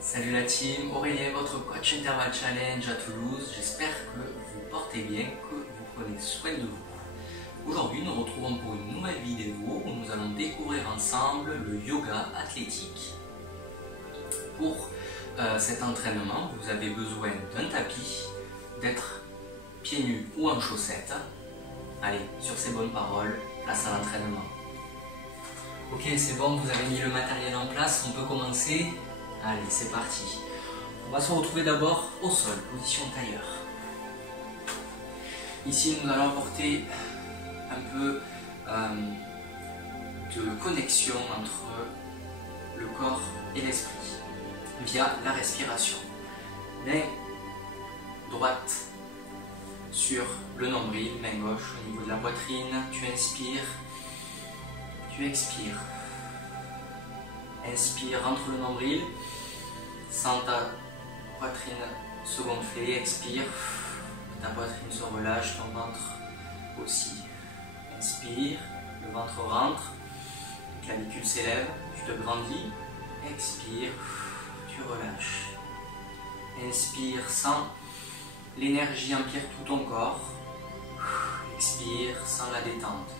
Salut la team, Aurélien, votre coach Interval Challenge à Toulouse. J'espère que vous portez bien, que vous prenez soin de vous. Aujourd'hui, nous nous retrouvons pour une nouvelle vidéo où nous allons découvrir ensemble le yoga athlétique. Pour cet entraînement, vous avez besoin d'un tapis, d'être pieds nus ou en chaussettes. Allez, sur ces bonnes paroles, place à l'entraînement. Ok, c'est bon, vous avez mis le matériel en place, on peut commencer. Allez, c'est parti. On va se retrouver d'abord au sol, position tailleur. Ici, nous allons apporter un peu de connexion entre le corps et l'esprit via la respiration. Main droite sur le nombril, main gauche au niveau de la poitrine. Tu inspires, tu expires. Inspire, entre le nombril, sens ta poitrine se gonfler, expire, ta poitrine se relâche, ton ventre aussi. Inspire, le ventre rentre, la clavicule s'élève, tu te grandis, expire, tu relâches. Inspire, sens l'énergie emplir tout ton corps, expire, sens la détente.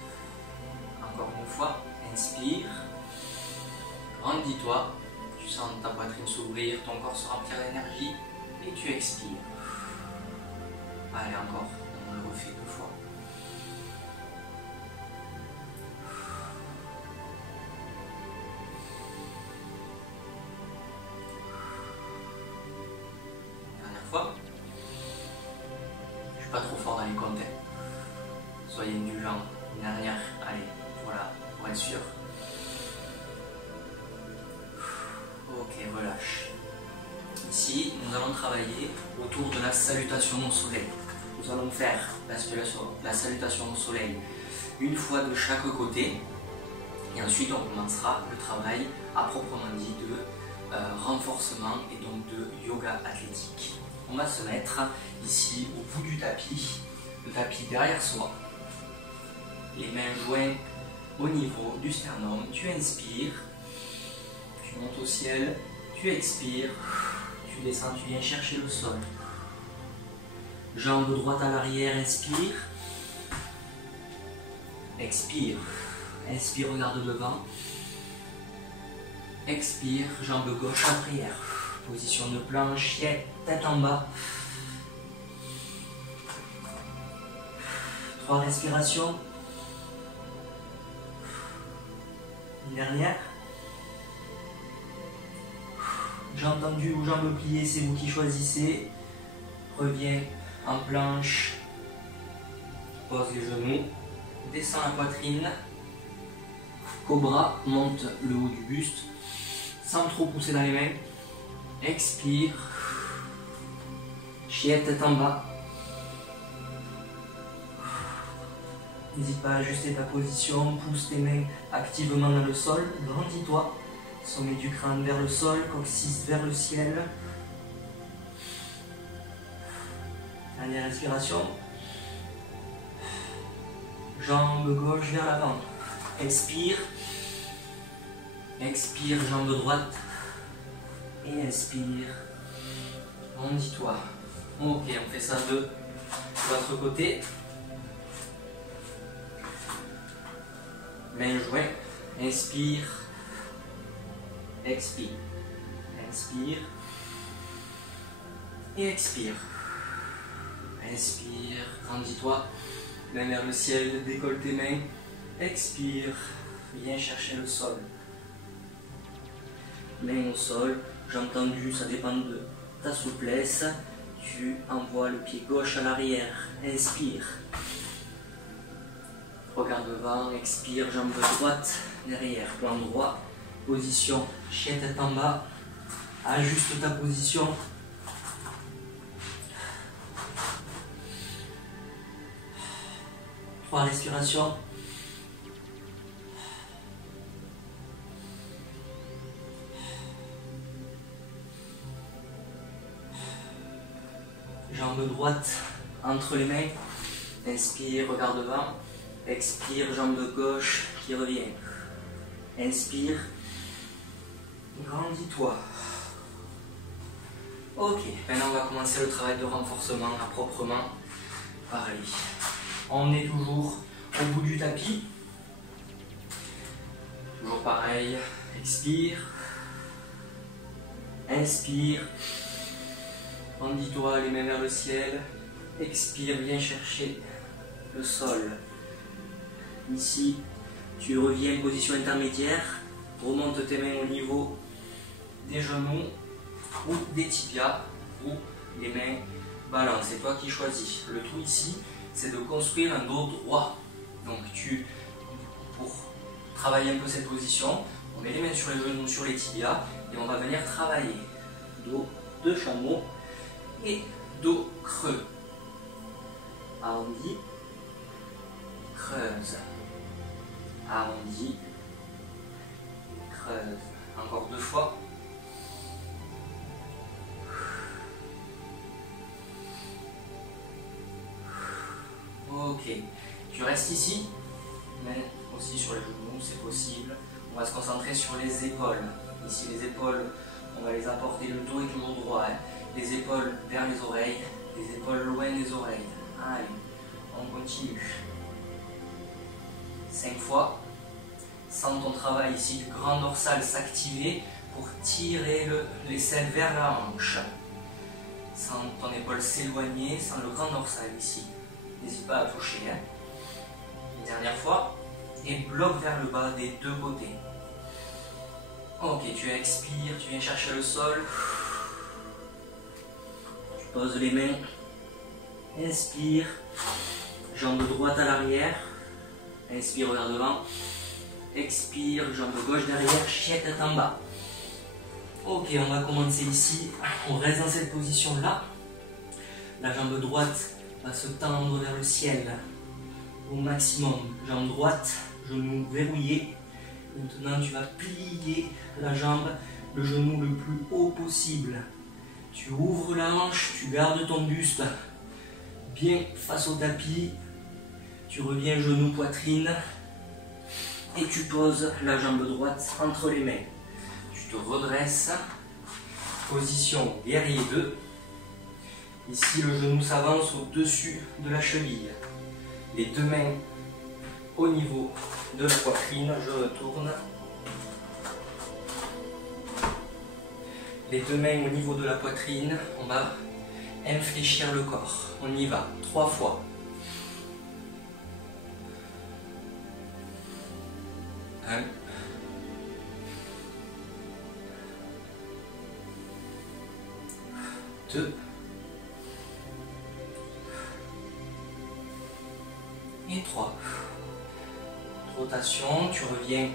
Encore une fois, inspire. Grandis-toi, tu sens ta poitrine s'ouvrir, ton corps se remplir d'énergie et tu expires. Allez, encore, on le refait 2 fois. Dernière fois. Je ne suis pas trop fort dans les comptes. Soyez indulgents. Une dernière, allez, voilà, pour être sûr. Ok, relâche. Ici, nous allons travailler autour de la salutation au soleil. Nous allons faire la salutation au soleil une fois de chaque côté. Et ensuite, on commencera le travail à proprement dit de renforcement et donc de yoga athlétique. On va se mettre ici au bout du tapis, le tapis derrière soi. Les mains jointes au niveau du sternum. Tu inspires. Tu montes au ciel, tu expires, tu descends, tu viens chercher le sol. Jambe droite à l'arrière, inspire. Expire. Inspire, regarde devant. Expire, jambe gauche arrière. Position de planche, tête en bas. 3 respirations. Une dernière. Jambes tendues ou jambes pliées, c'est vous qui choisissez. Reviens en planche. Pose les genoux. Descends la poitrine. Cobra, monte le haut du buste. Sans trop pousser dans les mains. Expire. Chien, tête en bas. N'hésite pas à ajuster ta position. Pousse tes mains activement dans le sol. Grandis-toi. Sommet du crâne vers le sol, coccyx vers le ciel. Dernière respiration. Jambe gauche vers l'avant. Expire. Expire, jambe droite. Et inspire. Grandis-toi. Ok, on fait ça de l'autre côté. Main jointe. Inspire. Expire. Inspire. Et expire. Inspire. Grandis-toi. Main vers le ciel. Décolle tes mains. Expire. Viens chercher le sol. Main au sol. Jambes tendues, ça dépend de ta souplesse. Tu envoies le pied gauche à l'arrière. Inspire. Regarde devant. Expire. Jambe droite derrière. Plan droit. Position, chien tête en bas, ajuste ta position. Trois respirations. Jambe droite entre les mains. Inspire, regarde devant. Expire, jambe gauche qui revient. Inspire. Grandis-toi. Ok, maintenant on va commencer le travail de renforcement à proprement parler. On est toujours au bout du tapis. Toujours pareil, expire, inspire, tendis-toi les mains vers le ciel, expire, viens chercher le sol. Ici, tu reviens en position intermédiaire, remonte tes mains au niveau des genoux ou des tibias ou les mains balancent, c'est toi qui choisis. Le tout ici, c'est de construire un dos droit. Donc pour travailler un peu cette position, on met les mains sur les genoux, sur les tibias et on va venir travailler dos de chameau et dos creux. Arrondi, creuse, arrondi, creuse. Encore 2 fois. Ok, tu restes ici, mais aussi sur les genoux, c'est possible. On va se concentrer sur les épaules. Ici, les épaules, on va les apporter, le dos est toujours droit. Hein. Les épaules vers les oreilles, les épaules loin des oreilles. Allez, on continue. 5 fois. Sens ton travail ici du grand dorsal s'activer pour tirer l'aisselle vers la hanche. Sens ton épaule s'éloigner, sens le grand dorsal ici. N'hésite pas à toucher. Hein. Une dernière fois. Et bloc vers le bas des 2 côtés. Ok, tu expires, tu viens chercher le sol. Tu poses les mains. Inspire. Jambe droite à l'arrière. Inspire vers devant. Expire, jambe gauche derrière, chien tête en bas. Ok, on va commencer ici. On reste dans cette position-là. La jambe droite va se tendre vers le ciel au maximum. Jambe droite, genou verrouillé. Maintenant, tu vas plier la jambe, le genou le plus haut possible. Tu ouvres la hanche, tu gardes ton buste bien face au tapis. Tu reviens genou, poitrine. Et tu poses la jambe droite entre les mains. Tu te redresses. Position guerrier 2. Ici, le genou s'avance au-dessus de la cheville. Les 2 mains au niveau de la poitrine. Je retourne. Les 2 mains au niveau de la poitrine. On va infléchir le corps. On y va. 3 fois. 1, 2 et 3. Rotation, tu reviens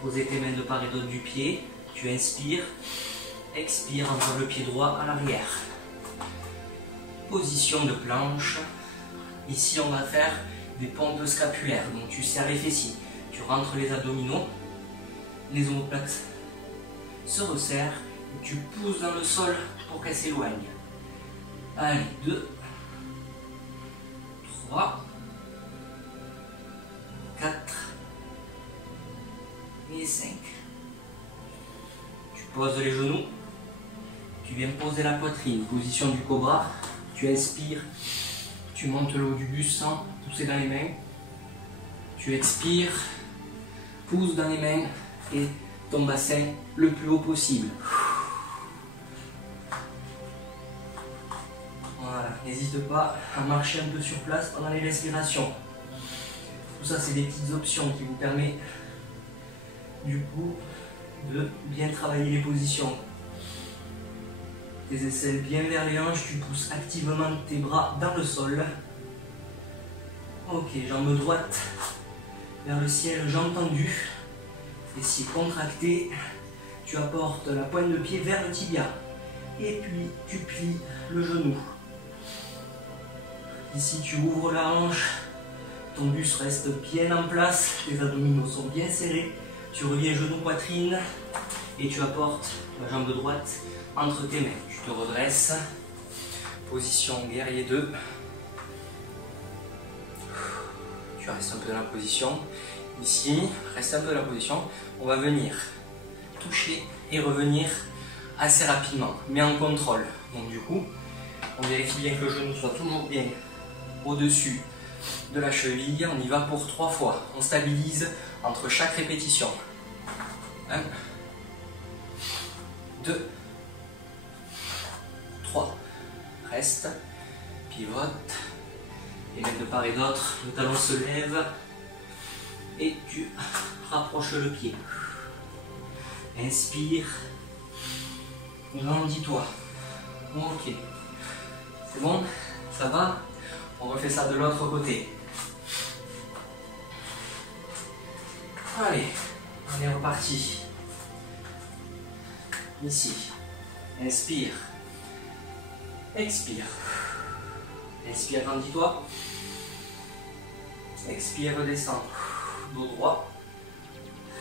poser tes mains de part et d'autre du pied. Tu inspires, expire, envoie le pied droit à l'arrière. Position de planche. Ici, on va faire des pompes scapulaires. Donc, tu serres les fessiers. Tu rentres les abdominaux, les omoplates se resserrent et tu pousses dans le sol pour qu'elles s'éloignent. Allez, 2, 3, 4 et 5. Tu poses les genoux, tu viens poser la poitrine, position du cobra, tu inspires, tu montes le haut du buste sans pousser dans les mains, tu expires, pousse dans les mains et ton bassin le plus haut possible. Voilà, n'hésite pas à marcher un peu sur place pendant les respirations. Tout ça, c'est des petites options qui vous permettent du coup de bien travailler les positions. Tes aisselles bien vers les hanches, tu pousses activement tes bras dans le sol. Ok, jambe droite vers le ciel, jambe tendue, fessiers contractés, tu apportes la pointe de pied vers le tibia et puis tu plies le genou. Ici tu ouvres la hanche, ton buste reste bien en place, tes abdominaux sont bien serrés, tu reviens genou poitrine et tu apportes la jambe droite entre tes mains. Tu te redresses, position guerrier 2. Tu restes un peu dans la position. Ici, reste un peu dans la position. On va venir toucher et revenir assez rapidement, mais en contrôle. Donc du coup, on vérifie bien que le genou soit toujours bien au-dessus de la cheville. On y va pour 3 fois. On stabilise entre chaque répétition. 1, 2, 3. Reste, pivote. Et même de part et d'autre, le talon se lève et tu rapproches le pied. Inspire, grandis-toi. Ok, c'est bon, ça va? On refait ça de l'autre côté. Allez, on est reparti. Ici, inspire, expire. Inspire, grandis-toi. Expire, redescends. Dos droit.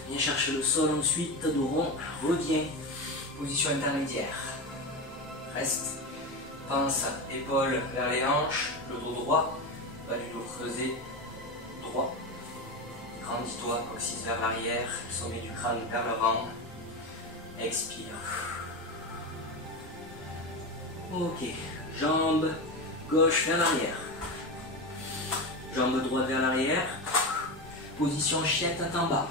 Viens chercher le sol ensuite, dos rond. Reviens. Position intermédiaire. Reste. Pense, épaules vers les hanches. Le dos droit. Pas du tout creuser. Droit. Grandis-toi, coccyx vers l'arrière. Sommet du crâne vers le ventre. Expire. Ok. Jambes gauche vers l'arrière. Jambe droite vers l'arrière. Position chien tête en bas.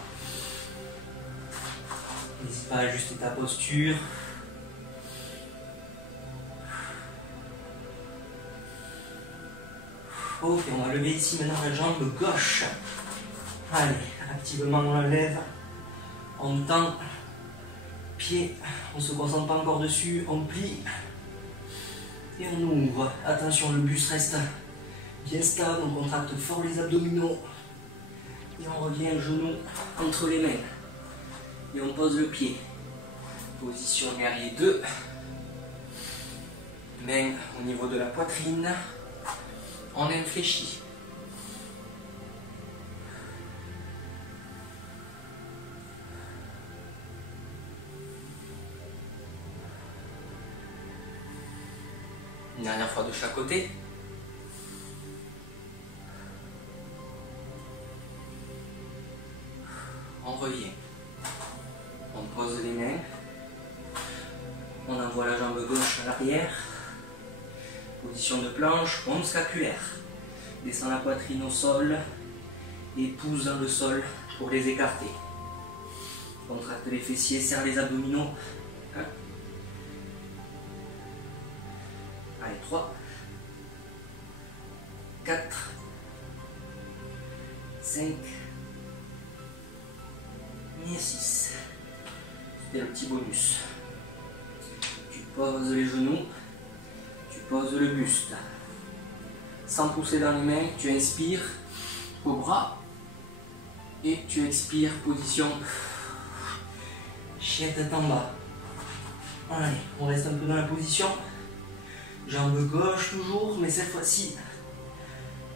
N'hésite pas à ajuster ta posture. Ok, on va lever ici maintenant la jambe gauche. Allez, activement on la lève. On tend. Pied, on ne se concentre pas encore dessus. On plie. Et on ouvre. Attention, le buste reste bien stable. On contracte fort les abdominaux. Et on revient le genou entre les mains. Et on pose le pied. Position guerrier 2. Main au niveau de la poitrine. On infléchit. Une dernière fois de chaque côté. On revient. On pose les mains. On envoie la jambe gauche à l'arrière. Position de planche, pompe scapulaire. Descend la poitrine au sol. Et pousse dans le sol pour les écarter. Contracte les fessiers, serre les abdominaux. 3, 4, 5 et 6. C'était le petit bonus. Tu poses les genoux, tu poses le buste. Sans pousser dans les mains, tu inspires au bras et tu expires, position chien tête en bas. Allez, on reste un peu dans la position. Jambe gauche toujours, mais cette fois-ci,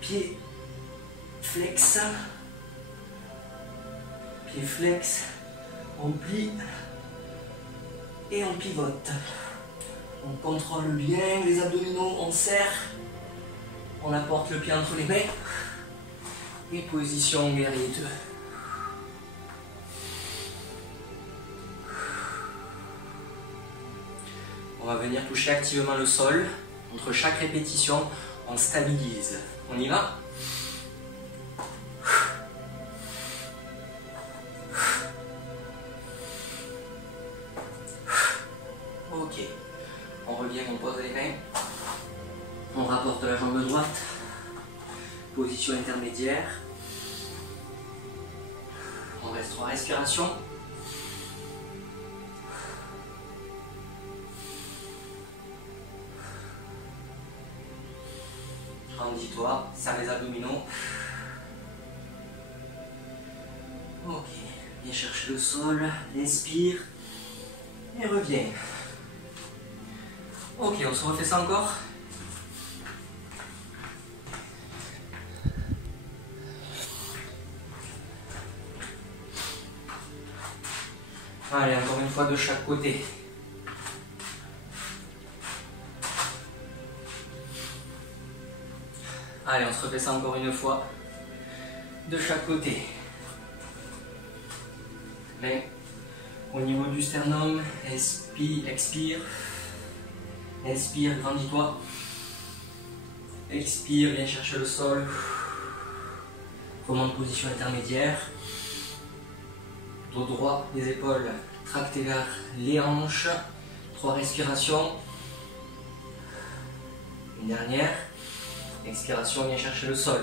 pied flex, pied flex, on plie et on pivote. On contrôle bien les abdominaux, on serre, on apporte le pied entre les mains et position guerrier 2. On va venir toucher activement le sol. Entre chaque répétition, on stabilise. On y va? Ok. On revient, on pose les mains. On rapporte la jambe droite. Position intermédiaire. On reste 3 respirations. Grandis-toi, serre les abdominaux. Ok, viens chercher le sol, inspire et reviens. Ok, on se refait ça encore. Allez, encore une fois de chaque côté. Allez, on se refait ça encore une fois de chaque côté. Main Au niveau du sternum, expire. Inspire, grandis-toi. Expire, viens chercher le sol. Remonte position intermédiaire. Dos droit, les épaules tractées vers les hanches. 3 respirations. Une dernière. Expiration, viens chercher le sol.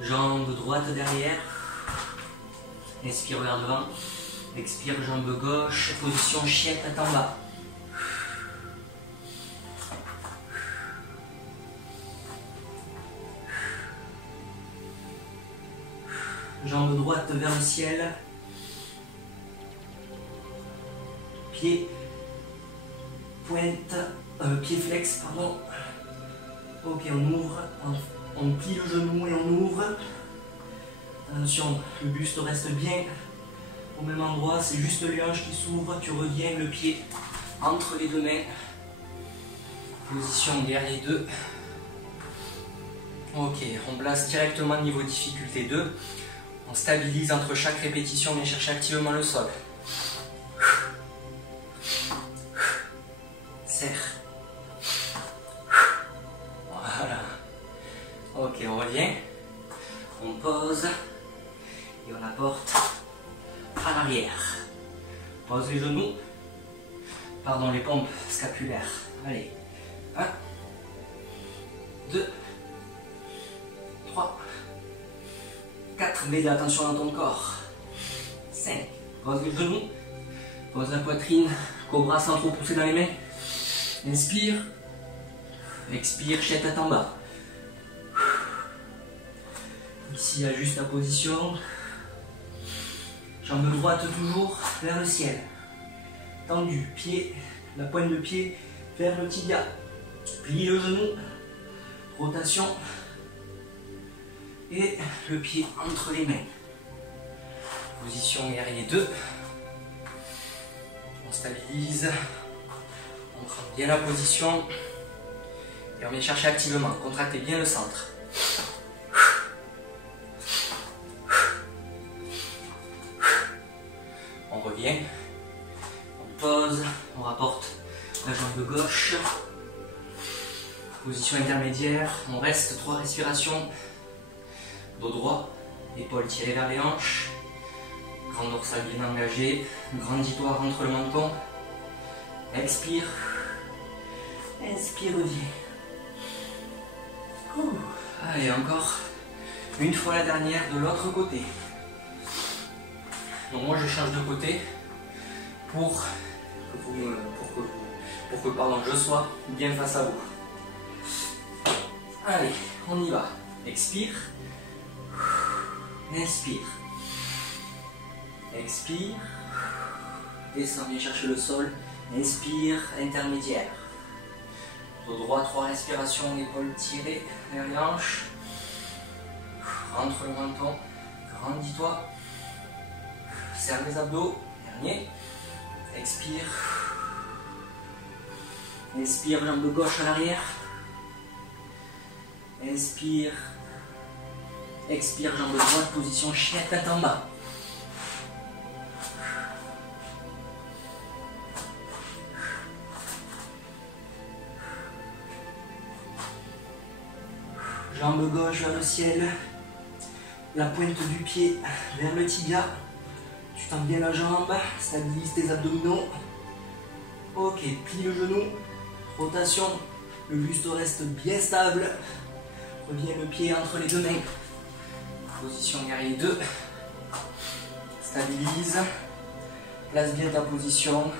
Jambe droite derrière. Inspire vers devant. Expire, jambe gauche. Position chienne, tête en bas. Jambe droite vers le ciel. Pied, pointe, pied flex, pardon. Ok, on ouvre, on plie le genou et on ouvre. Attention, le buste reste bien au même endroit, c'est juste les hanches qui s'ouvrent. Tu reviens le pied entre les deux mains. Position guerrier 2. Ok, on place directement niveau difficulté 2. On stabilise entre chaque répétition, on vient chercher activement le sol. Serre. Voilà. Ok, on revient. On pose. Et on apporte à l'arrière. Pose les genoux. Pardon, les pompes scapulaires. Allez. 1, 2, 3, 4. Mets de l'attention dans ton corps. 5. Pose les genoux. Pose la poitrine. Cobra sans trop pousser dans les mains. Inspire. Expire, chienne tête en bas. Ici, ajuste la position. Jambe droite toujours vers le ciel. Tendu, pied, la pointe de pied vers le tibia. Plie le genou. Rotation. Et le pied entre les mains. Position guerrier 2. On stabilise. On prend bien la position. Et on vient chercher activement. Contractez bien le centre. On revient. On pose. On rapporte la jambe gauche. Position intermédiaire. On reste 3 respirations. Dos droit. Épaules tirées vers les hanches. Grand dorsal bien engagé. Grandis-toi, rentre le menton. Expire. Inspire, reviens. Allez, encore une fois la dernière de l'autre côté. Donc moi je change de côté pour que je sois bien face à vous. Allez, on y va. Expire. Inspire. Expire. Descends, viens chercher le sol. Inspire, intermédiaire. Dos droit, 3 respirations, épaules tirées vers les hanches. Rentre le menton, grandis-toi. Serre les abdos, dernier. Expire. Inspire, jambe gauche à l'arrière. Inspire. Expire, jambe droite, position chien, tête en bas. Jambe gauche vers le ciel, la pointe du pied vers le tibia. Tu tends bien la jambe, stabilise tes abdominaux. Ok, plie le genou, rotation, le buste reste bien stable. Reviens le pied entre les deux mains. Position guerrier 2. Stabilise, place bien ta position,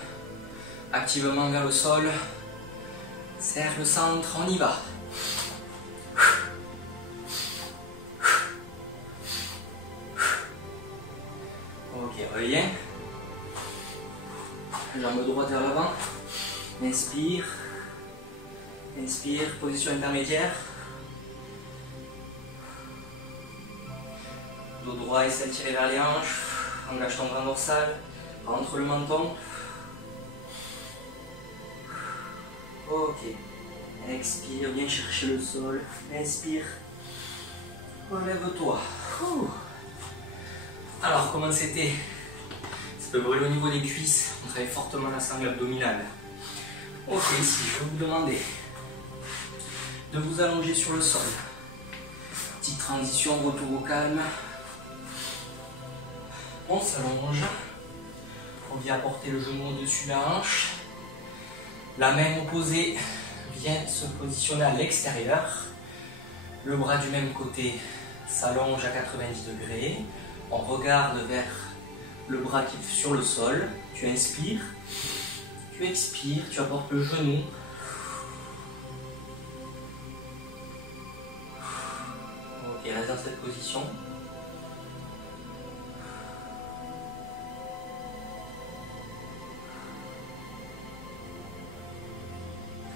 activement vers le sol. Serre le centre, on y va. Ok, reviens. Jambe droite vers l'avant. Inspire. Inspire, position intermédiaire. Dos droit et aisselle tirée vers les hanches. Engage ton grand dorsal. Rentre le menton. Ok. Expire, viens chercher le sol. Inspire. Relève-toi. Alors, comment c'était peut brûler au niveau des cuisses, on travaille fortement la sangle abdominale. Ok, ici, je vais vous demander de vous allonger sur le sol. Petite transition, retour au calme. On s'allonge. On vient porter le genou au-dessus de la hanche. La main opposée vient se positionner à l'extérieur. Le bras du même côté s'allonge à 90 degrés. On regarde vers le bras qui est sur le sol. Tu inspires. Tu expires. Tu apportes le genou. Ok, reste dans cette position.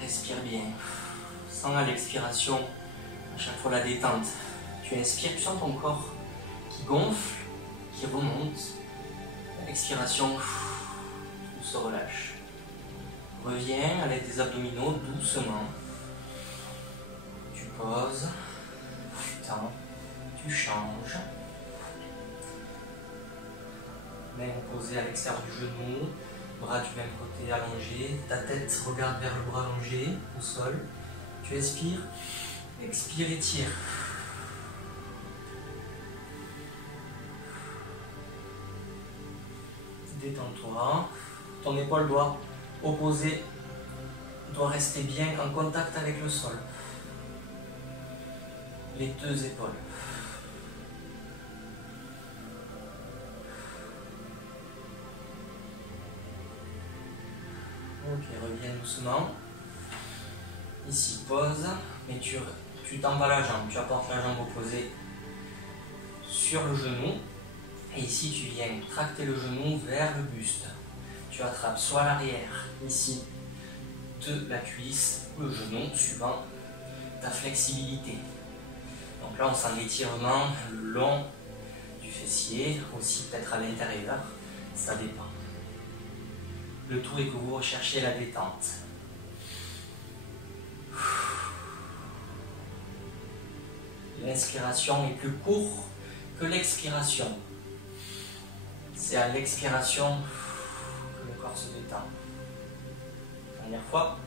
Respire bien. Sens à l'expiration, à chaque fois la détente. Tu inspires, tu sens ton corps qui gonfle, qui remonte. À l'expiration, tout se relâche. Reviens à l'aide des abdominaux doucement. Tu poses, tu tends, tu changes. Main opposée à l'extérieur du genou. Bras du même côté allongé, ta tête regarde vers le bras allongé au sol. Tu expires, expire, étire. Détends-toi. Ton épaule doit rester bien en contact avec le sol. Les deux épaules. Ok, reviens doucement. Ici, pose, mais tu t'en vas la jambe. Tu apportes la jambe opposée sur le genou. Et ici, tu viens tracter le genou vers le buste. Tu attrapes soit l'arrière, ici, de la cuisse, ou le genou, suivant ta flexibilité. Donc là, on sent l'étirement le long du fessier, aussi peut-être à l'intérieur. Ça dépend. Le tout est que vous recherchez la détente. L'inspiration est plus courte que l'expiration. C'est à l'expiration que le corps se détend. Dernière fois.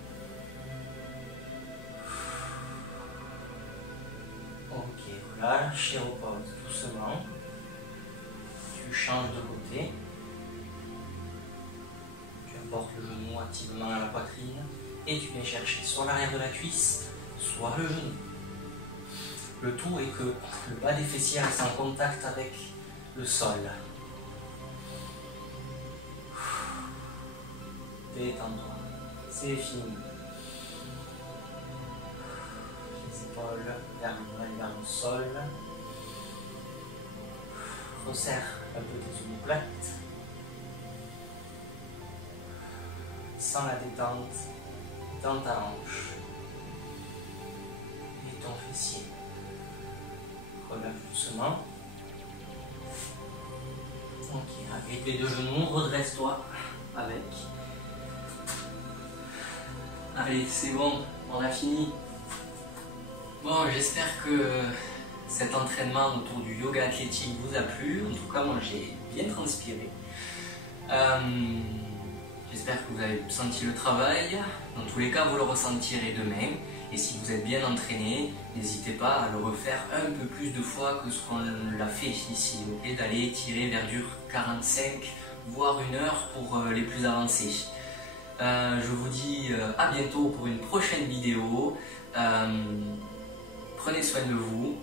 Ok, relâche et repose doucement. Tu changes de côté. Porte le genou activement à la poitrine et tu viens chercher soit l'arrière de la cuisse, soit le genou. Le tout est que le bas des fessiers reste en contact avec le sol. Détends-toi, c'est fini. Les épaules vers le sol. Resserre un peu tes omoplates. Sans la détente dans ta hanche et ton fessier. Relâche doucement. Ok, avec les deux genoux, redresse-toi avec. Allez, c'est bon, on a fini. Bon, j'espère que cet entraînement autour du yoga athlétique vous a plu. En tout cas, moi j'ai bien transpiré. J'espère que vous avez senti le travail. Dans tous les cas, vous le ressentirez demain. Et si vous êtes bien entraîné, n'hésitez pas à le refaire un peu plus de fois que ce qu'on l'a fait ici. Okay, d'aller tirer vers du 45, voire 1 heure pour les plus avancés. Je vous dis à bientôt pour une prochaine vidéo. Prenez soin de vous.